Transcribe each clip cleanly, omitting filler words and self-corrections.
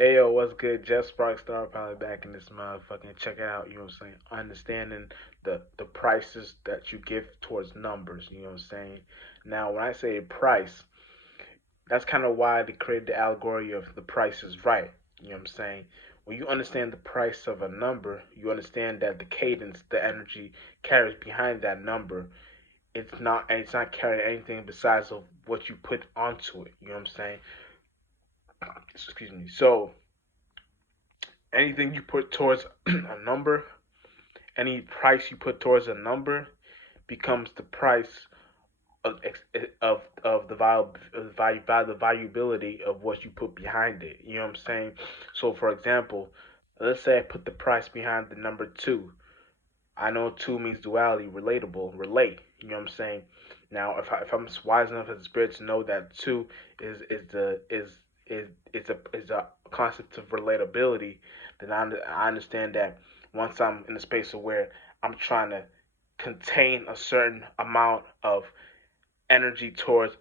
Hey yo, what's good? Jeff Sparks Star probably back in this motherfucking check it out, you know what I'm saying? Understanding the prices that you give towards numbers, you know what I'm saying? Now when I say price, that's kind of why they created the allegory of the price is right. You know what I'm saying? When you understand the price of a number, you understand that the cadence, the energy carries behind that number, it's not carrying anything besides of what you put onto it. You know what I'm saying? Excuse me. So anything you put towards a number, any price you put towards a number becomes the price of the the valuability of what you put behind it. You know what I'm saying? So, for example, let's say I put the price behind the number two. I know two means duality, relatable, relate. You know what I'm saying? Now, if I'm wise enough as a spirit to know that two is a concept of relatability, then I understand that once I'm in a space of where I'm trying to contain a certain amount of energy towards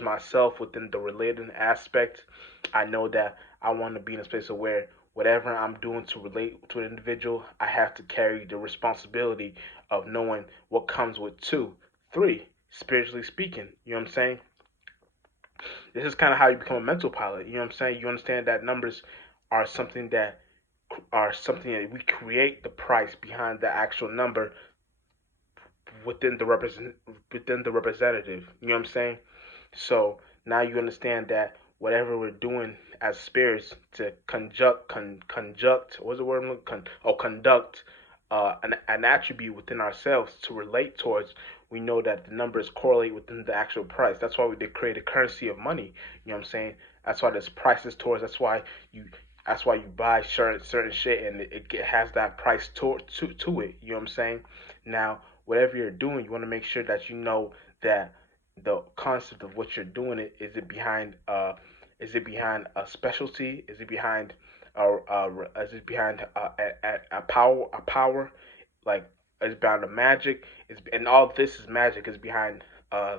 myself within the related aspect, I know that I want to be in a space of where whatever I'm doing to relate to an individual, I have to carry the responsibility of knowing what comes with two, three, spiritually speaking. You know what I'm saying? This is kind of how you become a mental pilot. You know what I'm saying? You understand that numbers are something that we create the price behind the actual number within the representative. You know what I'm saying? So now you understand that whatever we're doing as spirits to conduct what's the word conduct an attribute within ourselves to relate towards, we know that the numbers correlate within the actual price. That's why we did create a currency of money. You know what I'm saying? That's why there's prices towards. You that's why you buy certain shit and it has that price to it. You know what I'm saying? Now, whatever you're doing, you want to make sure that you know that the concept of what you're doing is it behind a specialty, is it behind is it behind a power like is behind a magic, is and all this is magic is behind uh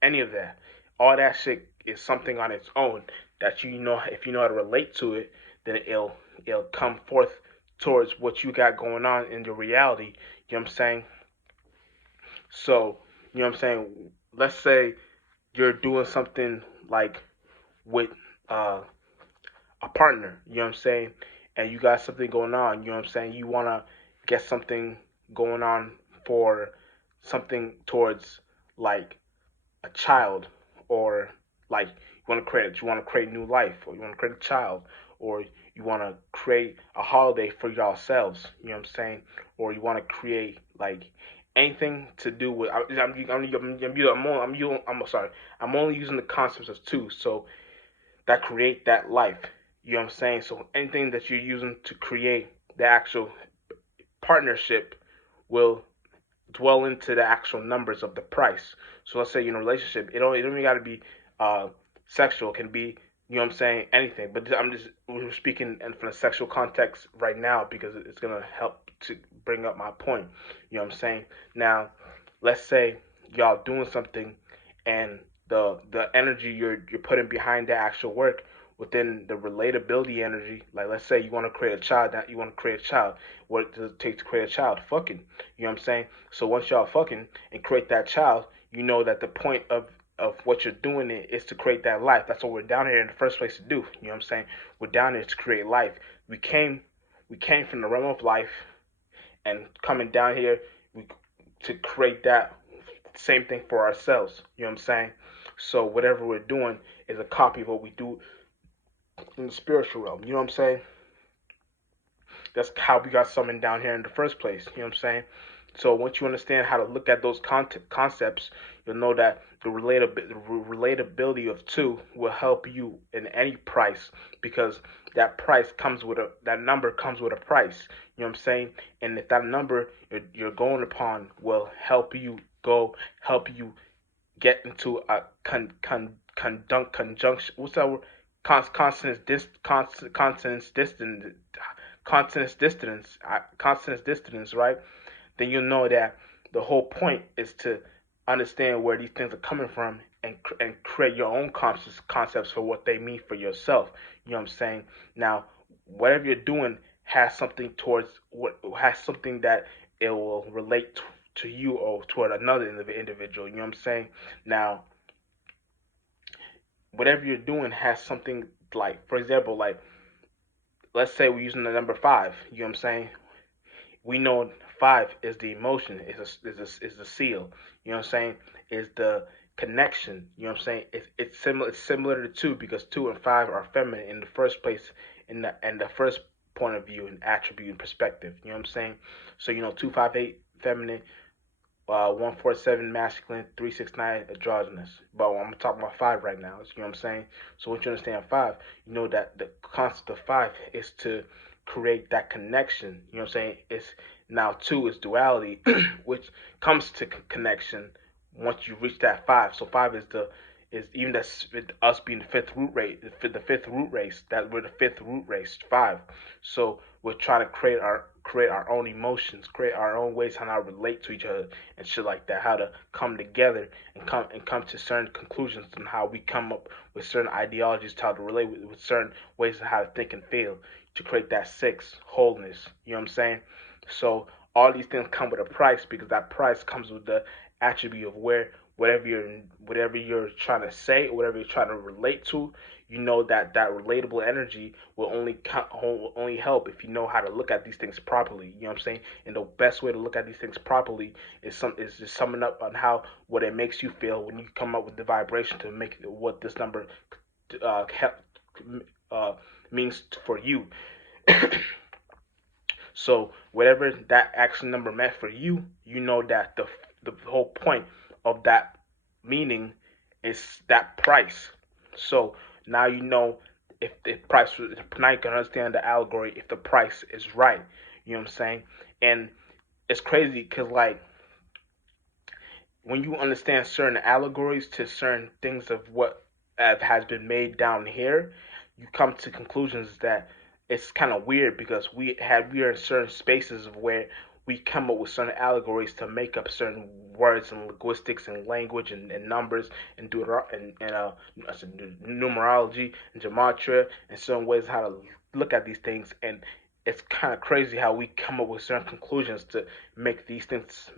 any of that. All that shit is something on its own that you know, if you know how to relate to it, then it'll come forth towards what you got going on in your reality. You know what I'm saying? So, you know what I'm saying? Let's say you're doing something like with uh, a partner, you know what I'm saying? And you got something going on, you know what I'm saying? You want to get something going on for something towards like a child, or like you want to create new life, or you want to create a child, or you want to create a holiday for yourselves, you know what I'm saying? Or you want to create like anything to do with I'm sorry, I'm only using the concepts of two, so that create that life, you know what I'm saying? So anything that you're using to create the actual partnership will dwell into the actual numbers of the price. So let's say you're in a relationship, it don't even got to be uh, sexual. It can be, you know what I'm saying, anything. But we're speaking from a sexual context right now because it's gonna help to bring up my point. You know what I'm saying? Now, let's say y'all doing something, and the energy you're putting behind the actual work within the relatability energy. Like let's say you want to create a child, that you want to create a child. What does it take to create a child? Fucking. You know what I'm saying? So once y'all fucking and create that child, you know that the point of what you're doing is to create that life. That's what we're down here in the first place to do. You know what I'm saying? We're down here to create life. We came we came from the realm of life, and coming down here we to create that same thing for ourselves. You know what I'm saying? So whatever we're doing is a copy of what we do in the spiritual realm. You know what I'm saying? That's how we got summoned down here in the first place. You know what I'm saying? So once you understand how to look at those concepts, you'll know that the relatability of two will help you in any price, because that number comes with a price. You know what I'm saying? And if that number you're going upon will help you get into a conjunction. What's that word? Consonance distance, consonance distance, right? Then you'll know that the whole point is to understand where these things are coming from and create your own concepts for what they mean for yourself. You know what I'm saying? Now, whatever you're doing has something towards what has something that it will relate to you or toward another individual. You know what I'm saying? Now, whatever you're doing has something like, for example, like let's say we're using the number five. You know what I'm saying? We know five is the emotion, is the seal. You know what I'm saying? Is the connection. You know what I'm saying? It's similar to two because two and five are feminine in the first place in the first point of view and attribute and perspective. You know what I'm saying? So 258 feminine, 147 masculine, 369 androgynous. But I'm talking about five right now. You know what I'm saying? So once you understand five, you know that the concept of five is to create that connection. You know what I'm saying? It's now two is duality, which comes to connection once you reach that five. So five is even that's us being the fifth root race, the fifth root race, that we're the fifth root race, five. So we're trying to create our own emotions, create our own ways how to relate to each other and shit like that, how to come together and come to certain conclusions on how we come up with certain ideologies, how to relate with certain ways of how to think and feel to create that six wholeness. You know what I'm saying? So all these things come with a price because that price comes with the attribute of where whatever you're trying to say, whatever you're trying to relate to, you know that relatable energy will only help if you know how to look at these things properly. You know what I'm saying? And the best way to look at these things properly is just summing up on how what it makes you feel when you come up with the vibration to make what this number uh, uh, means for you. So whatever that action number meant for you, you know that the whole point of that meaning is that price. So now you know if the price, now you can understand the allegory if the price is right. You know what I'm saying? And it's crazy because like when you understand certain allegories to certain things of what has been made down here, you come to conclusions that it's kind of weird because we are in certain spaces of where we come up with certain allegories to make up certain words and linguistics and language and numbers and do it and numerology and gematria and certain ways how to look at these things, and it's kind of crazy how we come up with certain conclusions to make these things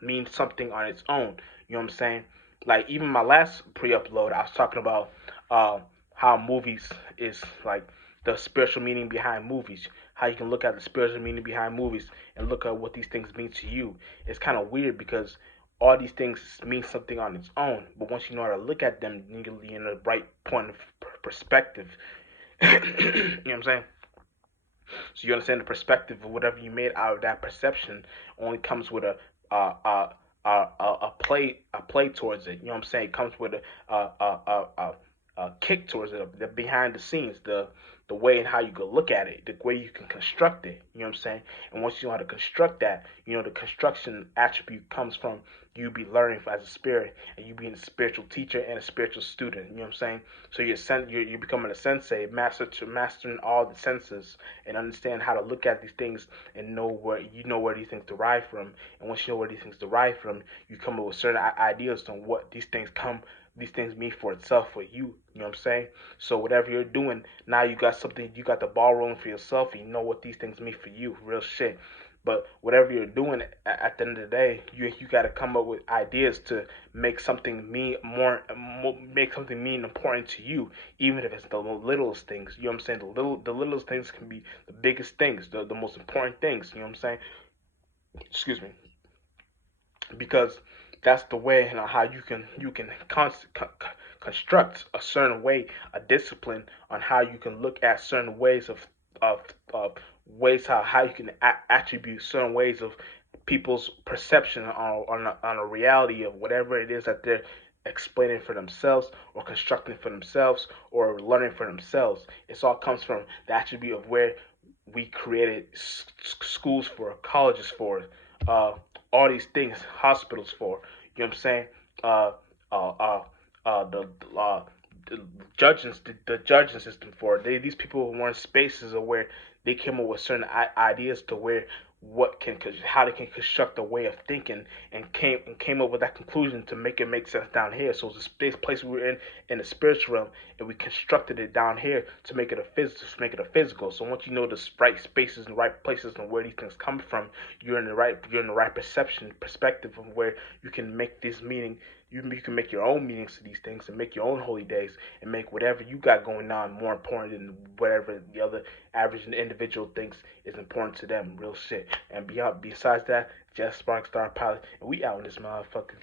mean something on its own. You know what I'm saying? Like even my last pre-upload, I was talking about uh, how movies is like the spiritual meaning behind movies. How you can look at the spiritual meaning behind movies and look at what these things mean to you. It's kind of weird because all these things mean something on its own, but once you know how to look at them, you're in the right point of perspective. You know what I'm saying? So you understand the perspective of whatever you made out of that perception only comes with a a a play towards it. You know what I'm saying? It comes with a kick towards it, the behind the scenes, the way and how you go look at it, the way you can construct it. You know what I'm saying? And once you know how to construct that, the construction attribute comes from you be learning as a spirit and you being a spiritual teacher and a spiritual student. You know what I'm saying? So you're becoming a sensei, mastering all the senses and understand how to look at these things and know where these things derive from. And once you know where these things derive from, you come up with certain ideas on what these things mean for itself for you. You know what I'm saying? So whatever you're doing, now you got something, you got the ball rolling for yourself, and you know what these things mean for you. Real shit. But whatever you're doing, at the end of the day, you got to come up with ideas to make something make something mean important to you, even if it's the littlest things. You know what I'm saying? The littlest things can be the biggest things, the most important things. You know what I'm saying? Excuse me, because that's the way how you can construct a certain way, a discipline on how you can look at certain ways of ways how you can attribute certain ways of people's perception on a reality of whatever it is that they're explaining for themselves or constructing for themselves or learning for themselves. It all comes from the attribute of where we created schools for, colleges for, uh, all these things, hospitals for. You know what I'm saying? Uh, uh, uh, the judging system for. These people were in spaces of where they came up with certain ideas to where how they can construct a way of thinking, and came up with that conclusion to make sense down here. So it's a place we were in the spiritual realm, and we constructed it down here to make it a physical. So once you know the right spaces and right places and where these things come from, you're in the right perspective of where you can make this meaning. You can make your own meanings to these things and make your own holy days and make whatever you got going on more important than whatever the other average individual thinks is important to them. Real shit. And besides that, just Spark Star Pilot, and we out in this motherfucker.